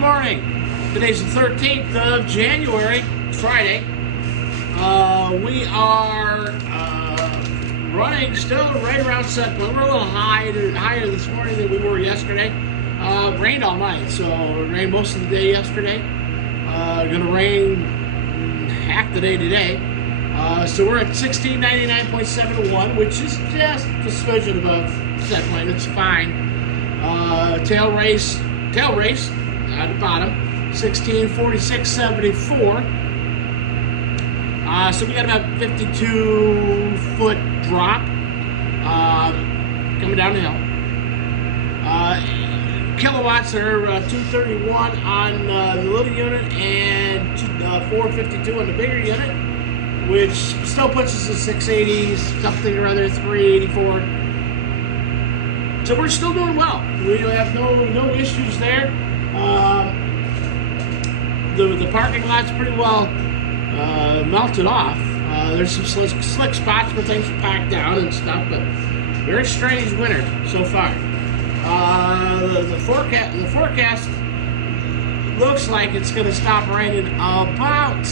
morning. Today's the 13th of January, it's Friday. We are running still right around set point. We're a little higher this morning than we were yesterday. Rained all night, so it rained most of the day yesterday. Gonna rain half the day today. So we're at 1699.71, which is just a smidgen above set point. It's fine. Tail race at the bottom, 1646.74. So we got about 52-foot drop coming down the hill. Kilowatts are 231 on the little unit and 452 on the bigger unit, which still puts us at 680, something or other, 384. So we're still doing well. We have no issues there. The parking lot's pretty well melted off. There's some slick spots where things are packed down and stuff, but very strange winter so far. The forecast looks like it's going to stop raining about.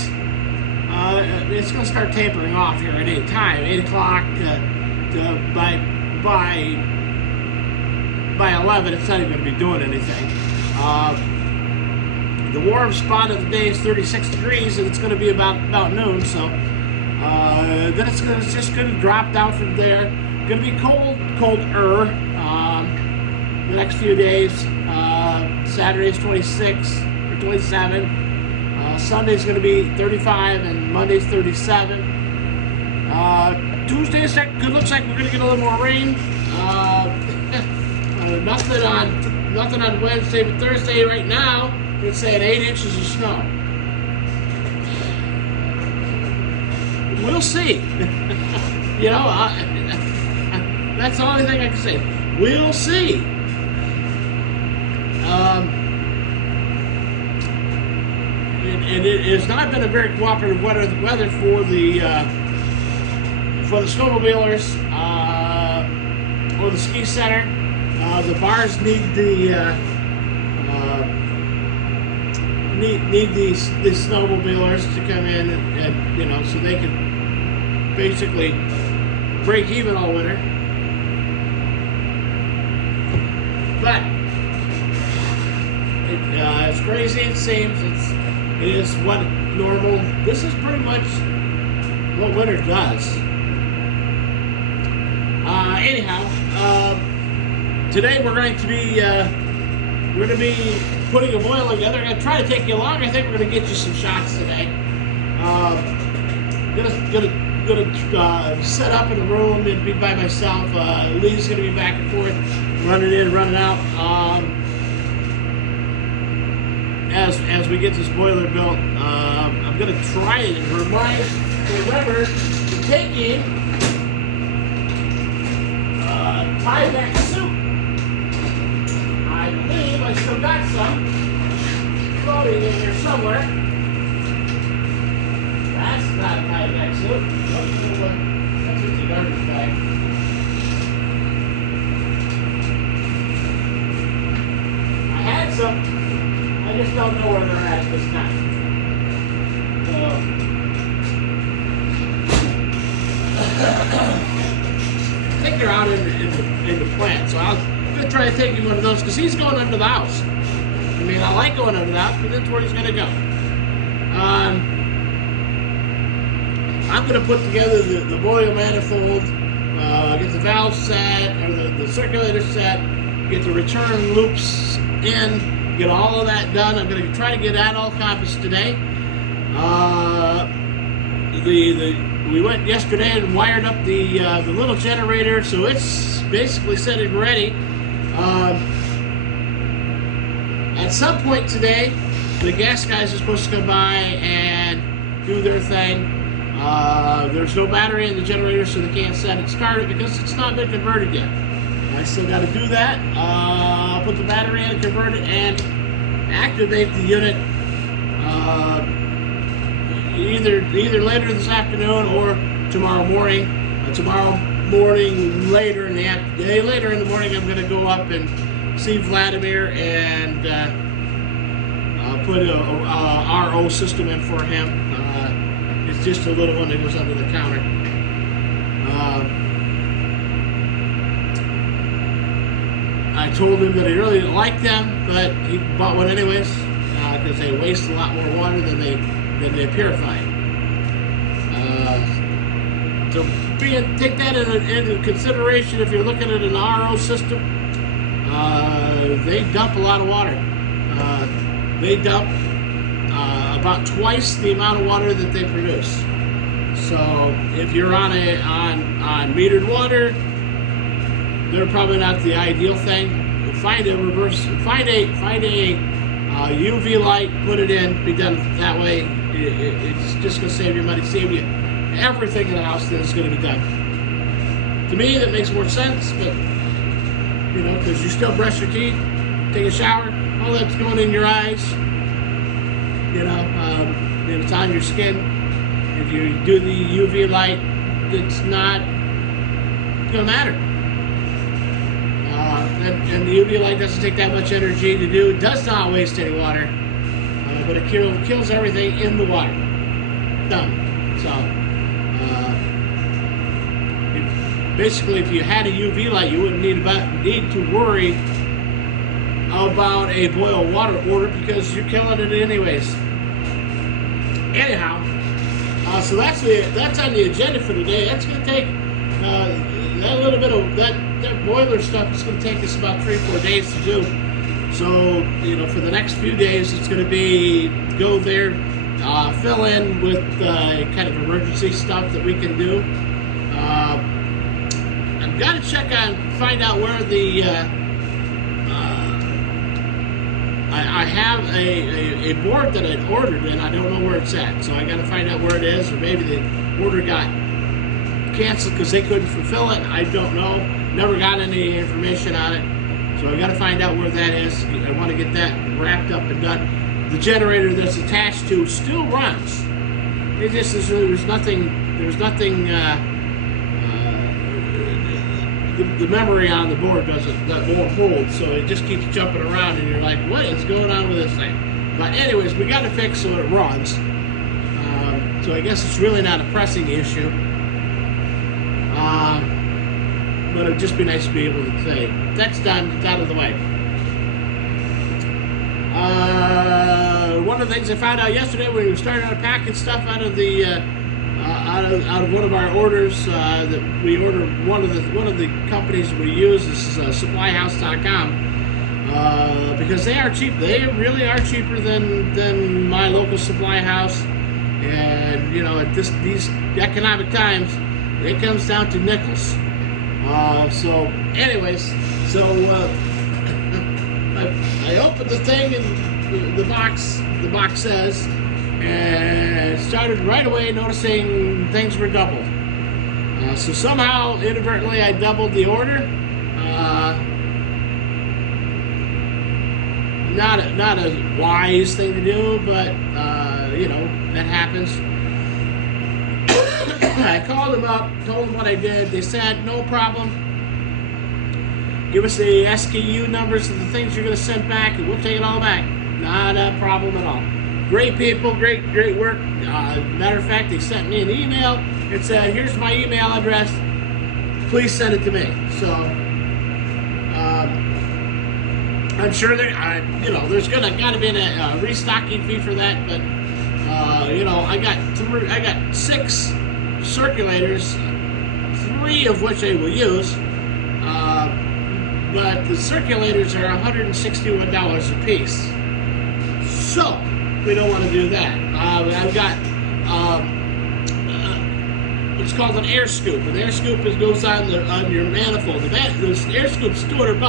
It's going to start tapering off here at any time. 8 o'clock by 11, it's not even going to be doing anything. The warm spot of the day is 36 degrees, and it's going to be about noon. So then it's just going to drop down from there. Going to be colder the next few days. Saturday is 26 or 27. Sunday's going to be 35, and Monday's 37. Tuesday looks like we're going to get a little more rain. Nothing on Wednesday, but Thursday right now it's saying 8 inches of snow. We'll see. You know, that's the only thing I can say. We'll see. And it has not been a very cooperative weather for the snowmobilers or the ski center. The bars need the snowmobilers to come in and so they can basically break even all winter. But it's crazy. It seems it is what normal. This is pretty much what winter does. Anyhow. Today we're going to be putting a boil together. I'm going to try to take you along. I think we're going to get you some shots today. Gonna set up in a room and be by myself. Lee's going to be back and forth, running in, running out. As we get this boiler built, I'm going to try and remember to take in Tyvek soup. I believe I still got some floating in here somewhere. That's not Tyvek soup. That's just a garbage bag. I had some. I just don't know where they're at this time. I think they're out in the plant, so I'm going to try to take him one of those because he's going under the house. I mean, I like going under the house, but that's where he's going to go. I'm going to put together the boil manifold, get the valve set, or the circulator set, get the return loops in, get all of that done. I'm going to try to get that all accomplished today. We went yesterday and wired up the little generator, so it's basically setting ready. At some point today, the gas guys are supposed to come by and do their thing. There's no battery in the generator, so they can't set it started because it's not been converted yet. I still got to do that. Put the battery in, convert it, and activate the unit. Either later this afternoon or tomorrow morning. Tomorrow morning, later in the morning, I'm going to go up and see Vladimir and put a RO system in for him. It's just a little one that goes under the counter. I told him that I really didn't like them, but he bought one anyways because they waste a lot more water than they purify. So take that into consideration if you're looking at an RO system. They dump a lot of water. They dump about twice the amount of water that they produce. So if you're on metered water, they're probably not the ideal thing. Find a UV light, put it in, be done that way. It's just going to save you money, save you everything in the house that is going to be done. To me, that makes more sense, but you know, because you still brush your teeth, take a shower, all that's going in your eyes. You know, if it's on your skin, if you do the UV light, it's not going to matter. And the UV light doesn't take that much energy to do. It does not waste any water, but it kills everything in the water. Done. So, basically, if you had a UV light, you wouldn't need to worry about a boil water order because you're killing it anyways. Anyhow, so that's on the agenda for today. That's going to take that little bit of that boiler stuff is going to take us about 3-4 days to do. So, you know, for the next few days, it's going to be go there, fill in with kind of emergency stuff that we can do. I've got to find out where the I have a board that I'd ordered and I don't know where it's at. So I got to find out where it is, or maybe the order got canceled because they couldn't fulfill it. I don't know. Never got any information on it. So I got to find out where that is. I want to get that wrapped up and done. The generator that's attached to still runs. It just there's nothing. The memory on the board won't hold, so it just keeps jumping around, and you're like, what is going on with this thing? But anyways, we got to fix so it runs. So I guess it's really not a pressing issue. But it'd just be nice to be able to say, that's done, it's out of the way. One of the things I found out yesterday when we started out packing stuff out of the out of one of our orders that we order, one of the companies we use is supplyhouse.com, because they are cheap. They really are cheaper than my local supply house, and you know, at these economic times, it comes down to nickels. So anyways, I opened the thing and the box says, and started right away noticing things were doubled. So somehow, inadvertently, I doubled the order. Not a wise thing to do, but you know, that happens. I called them up, told them what I did. They said, no problem. Give us the SKU numbers of the things you're going to send back, and we'll take it all back. Not a problem at all. Great people, great work. Matter of fact, they sent me an email. It said, here's my email address. Please send it to me. So, I'm sure there's got to be a restocking fee for that, but you know, I got 6 circulators, 3 of which I will use, but the circulators are $161 a piece. So we don't want to do that. I've got what's called an air scoop. An air scoop goes on your manifold. The air scoop's $200.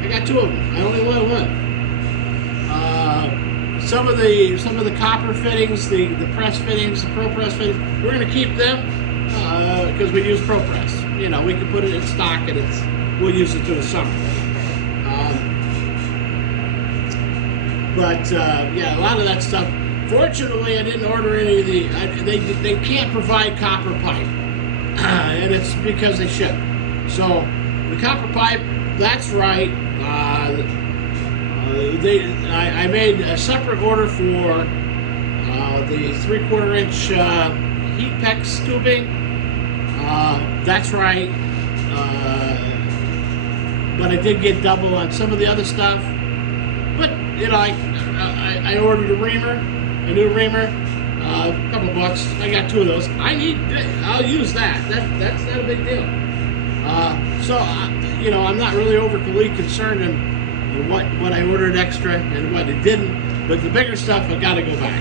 I got 2 of them. I only want one. Some of the copper fittings, the press fittings, the ProPress fittings, we're going to keep them because we use ProPress. You know, we can put it in stock and we'll use it through the summer. But yeah, a lot of that stuff. Fortunately, I didn't order any of the. They can't provide copper pipe, and it's because they ship. So the copper pipe, that's right. I made a separate order for the 3/4 inch heat PEX tubing. That's right. But I did get double on some of the other stuff. But you know, I ordered a new reamer, a couple bucks. I got 2 of those. I'll use that. That's not a big deal. So you know, I'm not really overly concerned in what I ordered extra and what it didn't. But the bigger stuff, I got to go back.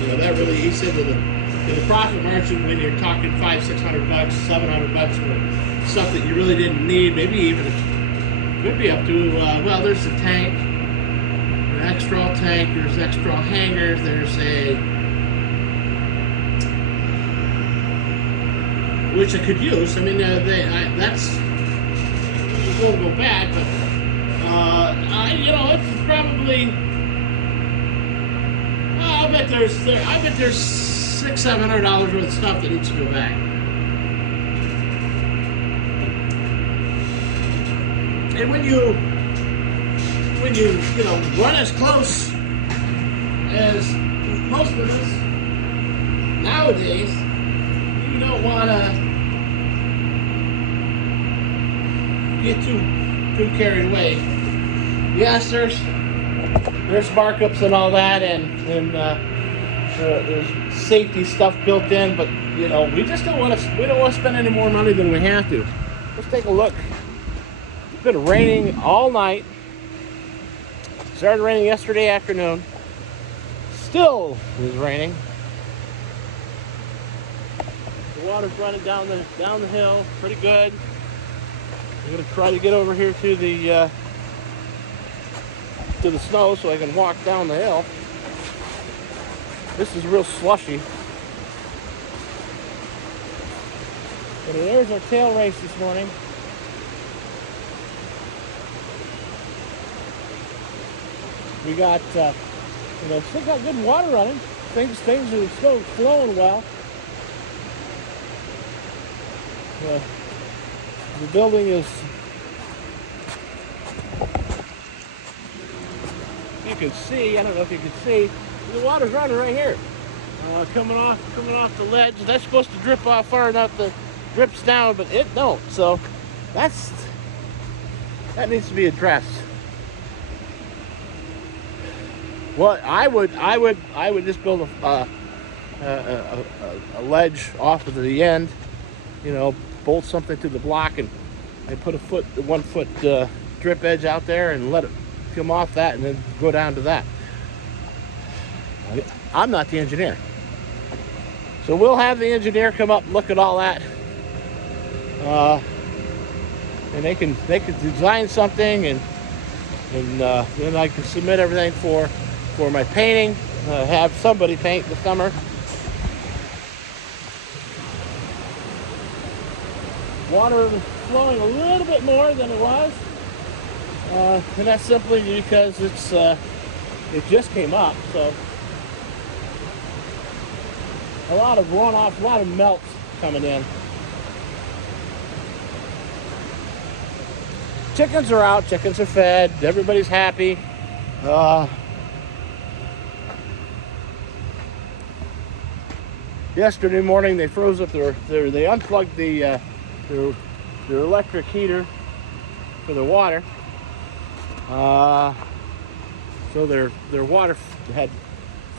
You know, that really, he said that the profit margin when you're talking $500-600, $700 for stuff that you really didn't need, maybe even could be up to. Well, there's a tank, an extra tank. There's extra hangers. There's which I could use. I mean, that's it won't go bad, but you know, it's probably. I bet there's $600-700 worth of stuff that needs to go back. And when you run as close as most of us nowadays, you don't want to get too carried away. Yes, there's markups and all that, and there's safety stuff built in, but you know, we just don't want to spend any more money than we have to. Let's take a look. It's been raining all night. Started raining yesterday afternoon. Still is raining. The water's running down the hill pretty good. I'm gonna try to get over here to the snow so I can walk down the hill. This is real slushy. But there's our tail race this morning. We got, still got good water running. Things are still flowing well. The building is. You can see. I don't know if you can see. The water's running right here, coming off the ledge. That's supposed to drip off far enough that drips down, but it don't. So that needs to be addressed. Well, I would just build a ledge off of the end, bolt something to the block and put a 1 foot drip edge out there and let it come off that and then go down to that. I'm not the engineer, so we'll have the engineer come up and look at all that, and they can design something, and then I can submit everything for my painting. Have somebody paint this summer. Water is flowing a little bit more than it was, and that's simply because it just came up, so. A lot of runoff, a lot of melt coming in. Chickens are out, chickens are fed, everybody's happy. Yesterday morning they froze up they unplugged their electric heater for their water. So their water had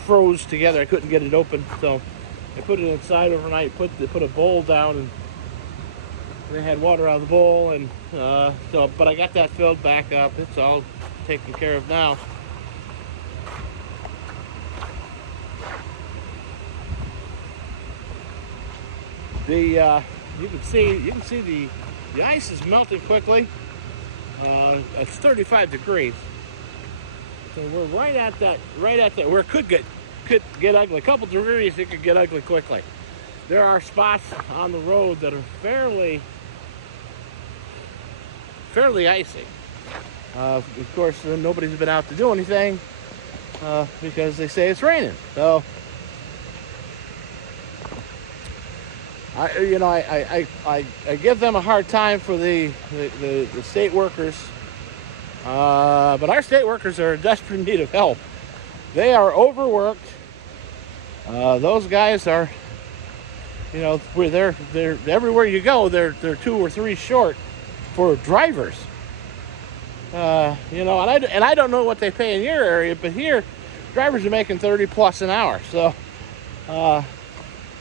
froze together. I couldn't get it open, so I put it inside overnight, put a bowl down, and they had water out of the bowl, and but I got that filled back up. It's all taken care of now. You can see the ice is melting quickly. It's 35 degrees, so we're right at that where it could get ugly. A couple degrees, it could get ugly quickly. There are spots on the road that are fairly icy. Of course, nobody's been out to do anything because they say it's raining. So I give them a hard time for the state workers But our state workers are in desperate need of help. They are overworked. Those guys are, where they're everywhere you go, they're 2 or 3 short for drivers. And I don't know what they pay in your area, but here drivers are making 30 plus an hour. So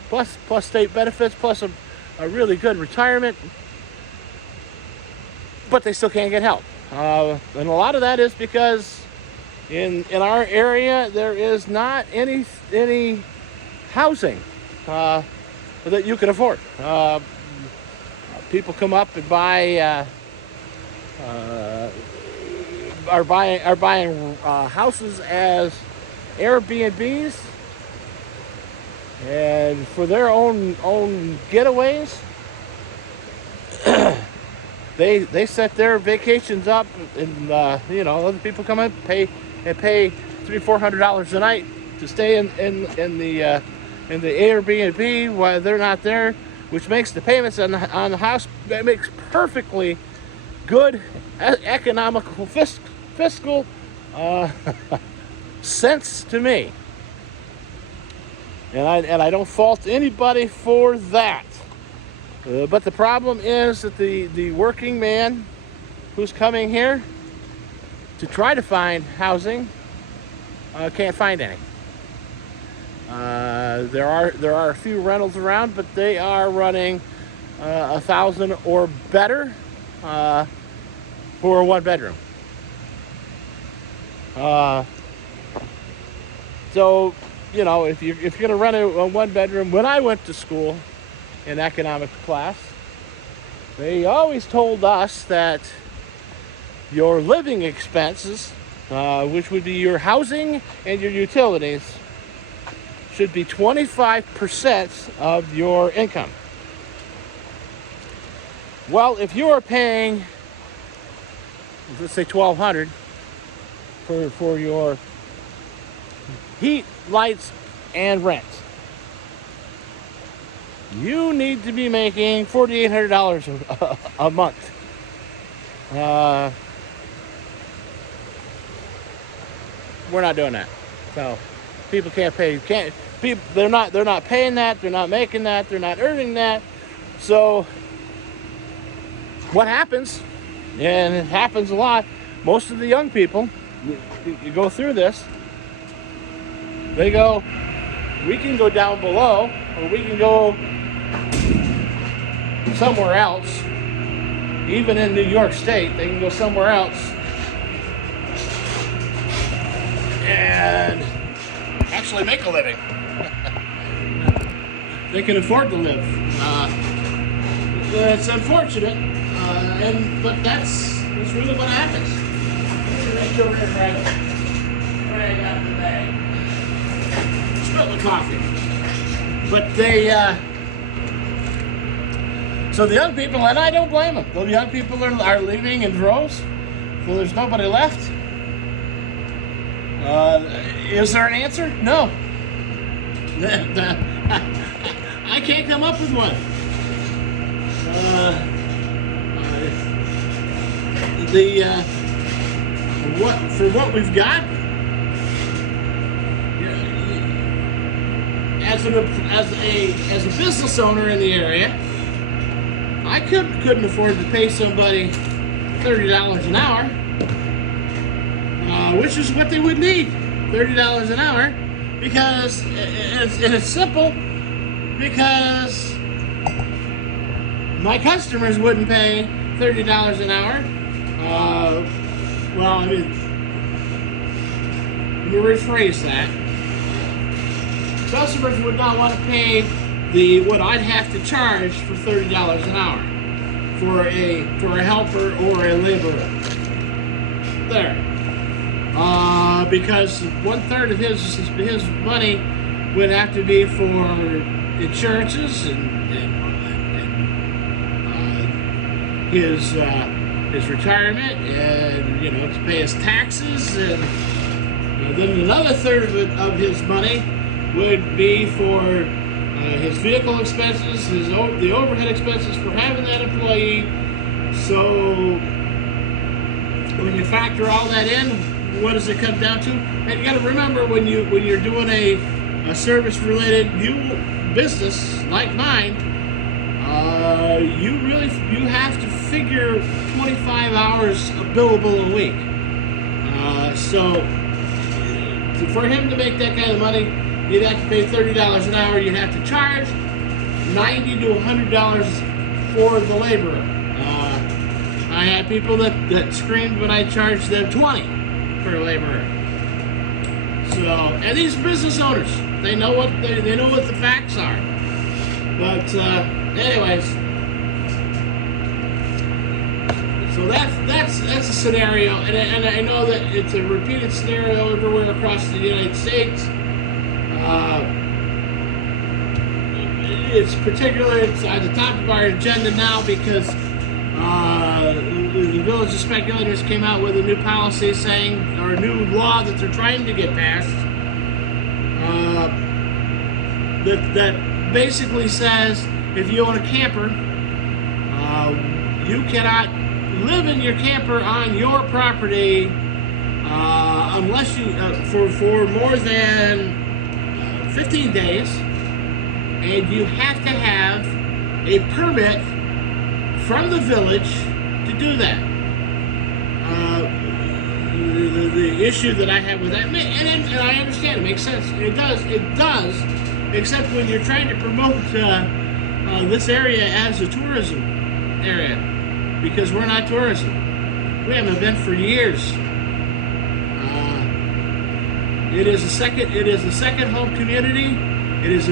plus state benefits, plus a really good retirement, but they still can't get help. And a lot of that is because in our area there is not any housing that you can afford. People come up and are buying houses as Airbnbs and for their own getaways. They set their vacations up, and other people come in pay $300-400 a night to stay in the Airbnb while they're not there, which makes the payments on the house, that makes perfectly good economical fiscal sense to me, and I don't fault anybody for that. But the problem is that the working man who's coming here to try to find housing can't find any. There are a few rentals around, but they are running $1,000 or better for a 1-bedroom. So if you're going to rent a 1-bedroom, when I went to school in economics class, they always told us that your living expenses, which would be your housing and your utilities, should be 25% of your income. Well, if you are paying, let's say $1,200 for your heat, lights, and rent, you need to be making $4,800 a month. We're not doing that. So people can't pay. They're not paying that. They're not making that. They're not earning that. So what happens? And it happens a lot. Most of the young people, you go through this. They go, we can go down below, or we can go somewhere else. Even in New York State, they can go somewhere else and actually make a living. They can afford to live. It's unfortunate, but that's really what happens. Reach over here, drag out the bag. Spill the coffee. But so the young people, and I don't blame them. The young people are leaving in droves, so there's nobody left. Is there an answer? No. I can't come up with one. For what we've got, as a business owner in the area, I couldn't afford to pay somebody $30 an hour, which is what they would need, $30 an hour, because it's simple, because my customers wouldn't pay $30 an hour. Let me rephrase that. Customers would not want to pay what I'd have to charge for $30 an hour for a helper or a laborer. There. Because 1/3 of his money would have to be for insurances and his retirement, and to pay his taxes, and then another third of his money would be for his vehicle expenses, the overhead expenses for having that employee. So when you factor all that in, what does it come down to? And you got to remember when you're doing a service related new business like mine, you have to figure 25 hours billable a week. So for him to make that kind of money, you'd have to pay $30 an hour. You'd have to charge $90 to $100 for the laborer. I had people that screamed when I charged them $20 for a laborer. So, and these business owners, they know what the facts are. But anyways, so that's a scenario, and I know that it's a repeated scenario everywhere across the United States. It's at the top of our agenda now because the Village of Speculators came out with a new policy saying, or a new law that they're trying to get passed, that basically says if you own a camper, you cannot live in your camper on your property unless you for more than 15 days, and you have to have a permit from the village to do that. The issue that I have with that, and I understand, it makes sense. It does, except when you're trying to promote this area as a tourism area, because we're not tourism. We haven't been for years. It is a second home community. It is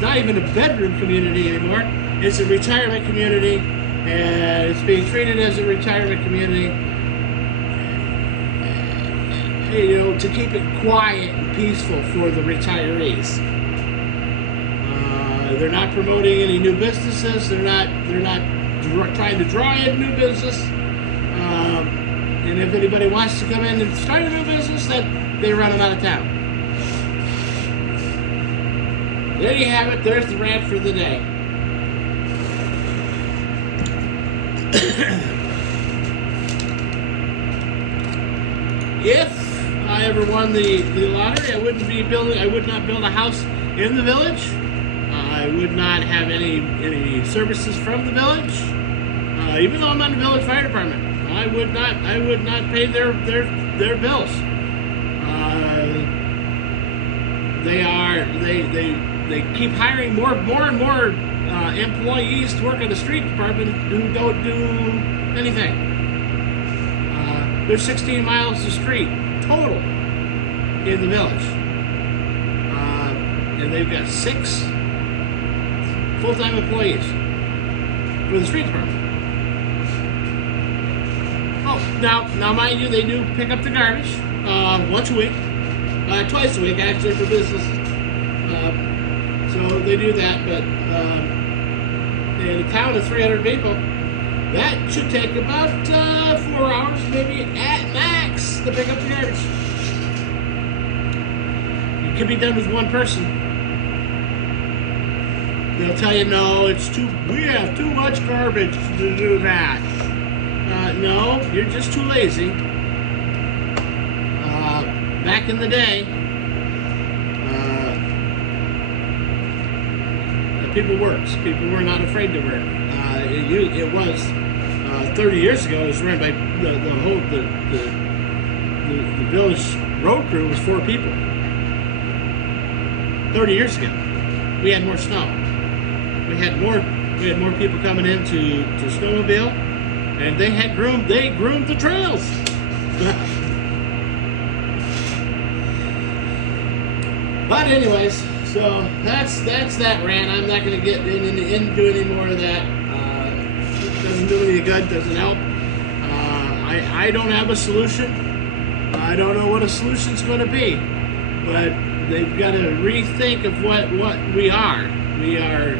not even a bedroom community anymore. It's a retirement community, and it's being treated as a retirement community. To keep it quiet and peaceful for the retirees. They're not promoting any new businesses. They're not trying to draw in new business. And if anybody wants to come in and start a new business, that they run them out of town. There you have it. There's the rant for the day. If I ever won the lottery, I would not build a house in the village. I would not have any services from the village. Even though I'm on the village fire department, I would not pay their bills. They keep hiring more and more employees to work in the street department who don't do anything. There's 16 miles of street total in the village, and they've got 6 full-time employees for the street department. Oh, now mind you, they do pick up the garbage once a week, twice a week actually for businesses. So they do that, but in a town of 300 people, that should take about 4 hours, maybe at max, to pick up the garbage. It can be done with one person. They'll tell you, no, we have too much garbage to do that. No, you're just too lazy. Back in the day, people worked. People were not afraid to work. It was 30 years ago. It was run by the village road crew was 4 people. 30 years ago, we had more snow. We had more people coming in to snowmobile, and they groomed the trails. But anyways, so that's that rant. I'm not going to get into any more of that. It doesn't do any good. Doesn't help. I don't have a solution. I don't know what a solution's going to be, but they've got to rethink of what we are. We are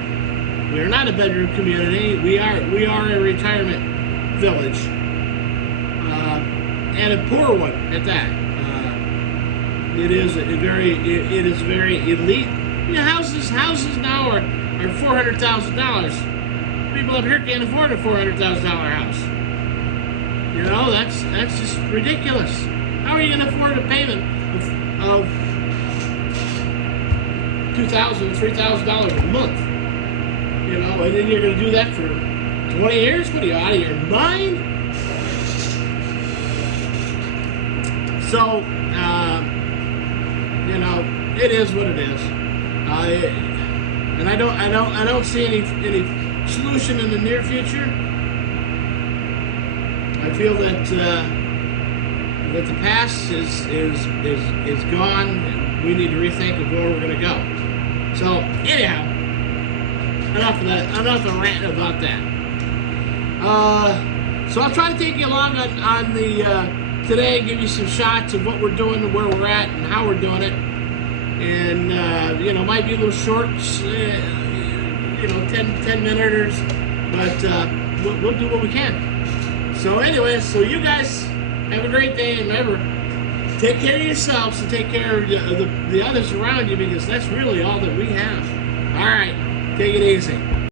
not a bedroom community. We are a retirement village, and a poor one at that. It is very elite. Houses now are $400,000. People up here can't afford a $400,000 house. You know, that's just ridiculous. How are you going to afford a payment of $2,000, $3,000 a month? You know, and then you're going to do that for 20 years? What are you, out of your mind? So, you know, it is what it is. And I don't see any solution in the near future. I feel that that the past is gone, and we need to rethink of where we're going to go. So anyhow, enough of that. Enough of ranting about that. So I'll try to take you along on the today, give you some shots of what we're doing and where we're at and how we're doing it. And you know, might be little shorts, you know, 10 minutes, but we'll do what we can. So anyway, so you guys have a great day, and remember, take care of yourselves and take care of the others around you, because that's really all that we have. All right, take it easy.